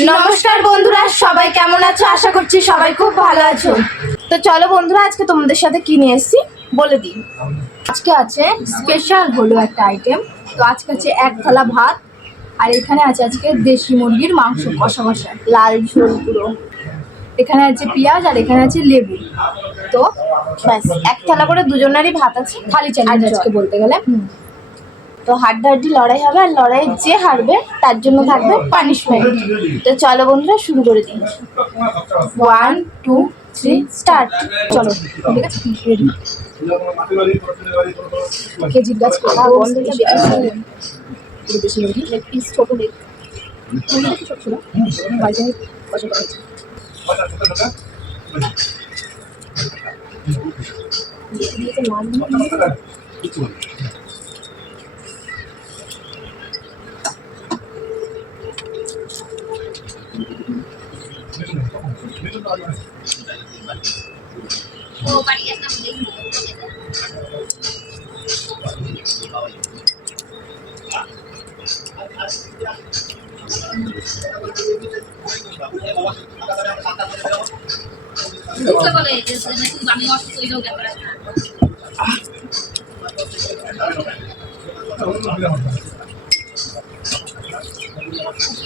নমস্কার বন্ধুরা, সবাই কেমন আছো? আশা করছি সবাই খুব ভালো আছো। তো চলো বন্ধুরা, আজকে তোমাদের সাথে কি নিয়ে এসেছি বলে দিই। আজকে আছে স্পেশাল হলো একটা আইটেম। তো আজকে আছে এক থালা ভাত, আর এখানে আছে আজকে দেশি মুরগির মাংস কষা কষা লাল ঝোল পুরো। এখানে আছে পেঁয়াজ আর এখানে আছে লেবু। তো ব্যাস, এক থালা করে দুজনেরই ভাত আছে, খালি চ্যালেঞ্জ আজকে বলতে গেলে। তো হাড্ডাহাড্ডি লড়াই হবে, আর লড়াই যে হারবে তার জন্য থাকবে পানিশমেন্ট। তো চলো বন্ধুরা, শুরু করে দিই। 1 2 3 স্টার্ট। চলো, ঠিক আছে, রেডি। কেজির গাছ কোথা বন্ধ বেশি মুরগি লেগ পিস ছোট লেগ ছোট ছিল বাইরে কষা করা হচ্ছে।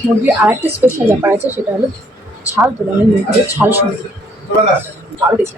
মুরগির আরেকটা স্পেশাল ব্যাপার আছে, সেটা হলো ছাল তোলা। আমি মুরগির ছাল শুনছি ছাল দিচ্ছে।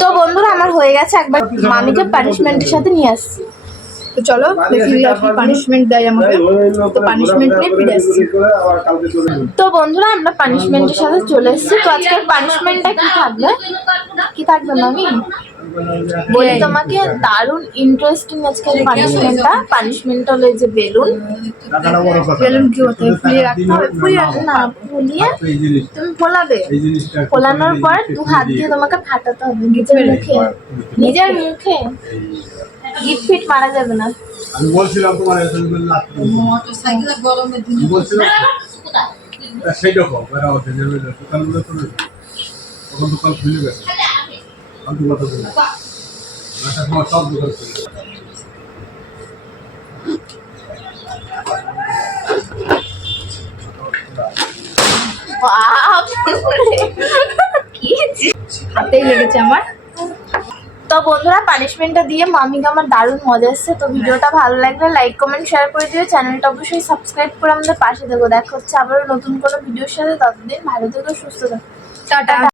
তো বন্ধুরা আমার হয়ে গেছে, একবার মামিকে পানিশমেন্টের সাথে নিয়ে আসছি। তো চলো দেখি কি পানিশমেন্ট দেয় আমাকে। তো পানিশমেন্ট নিয়ে ফিরে আসছি। তো বন্ধুরা আমরা পানিশমেন্টের সাথে চলে এসেছি। তো আজকের পানিশমেন্টটা কি থাকবে, কি থাকবে মামি বলি তোমাকে? দারুণ ইন্টারেস্টিং আজকের পানিশমেন্ট হলো এই যে বেলুন। বেলুন কি হতে ফুলিয়ে রাখতে হবে? না, ফুলিয়ে তুমি ফোলাবে। ফোলানোর পর দু হাত দিয়ে তোমাকে ফাটাতে হবে নিজের মুখে। গিট ফিট মারা যাবে না। আমি বলছিলাম তোমার মোটরসাইকেলের গরমের দিন বলছিলাম সেই রকম বেড়া হতে যাবে দোকানগুলো তো তখন দোকান খুলে গেছে। আমি তো কথা বলি আচ্ছা তোমার সব দোকান খুলে হাতেই লেগেছে আমার। তো বন্ধুরা পানিশমেন্টটা দিয়ে মামিকে আমার দারুণ মজা এসছে। তো ভিডিওটা ভালো লাগলে লাইক কমেন্ট শেয়ার করে দিও, চ্যানেলটা অবশ্যই সাবস্ক্রাইব করে আমাদের পাশে থেকো। দেখা হচ্ছে আবারও নতুন কোনো ভিডিওর সাথে। ততদিন ভালো থেকো, সুস্থ থেকো, টাটা।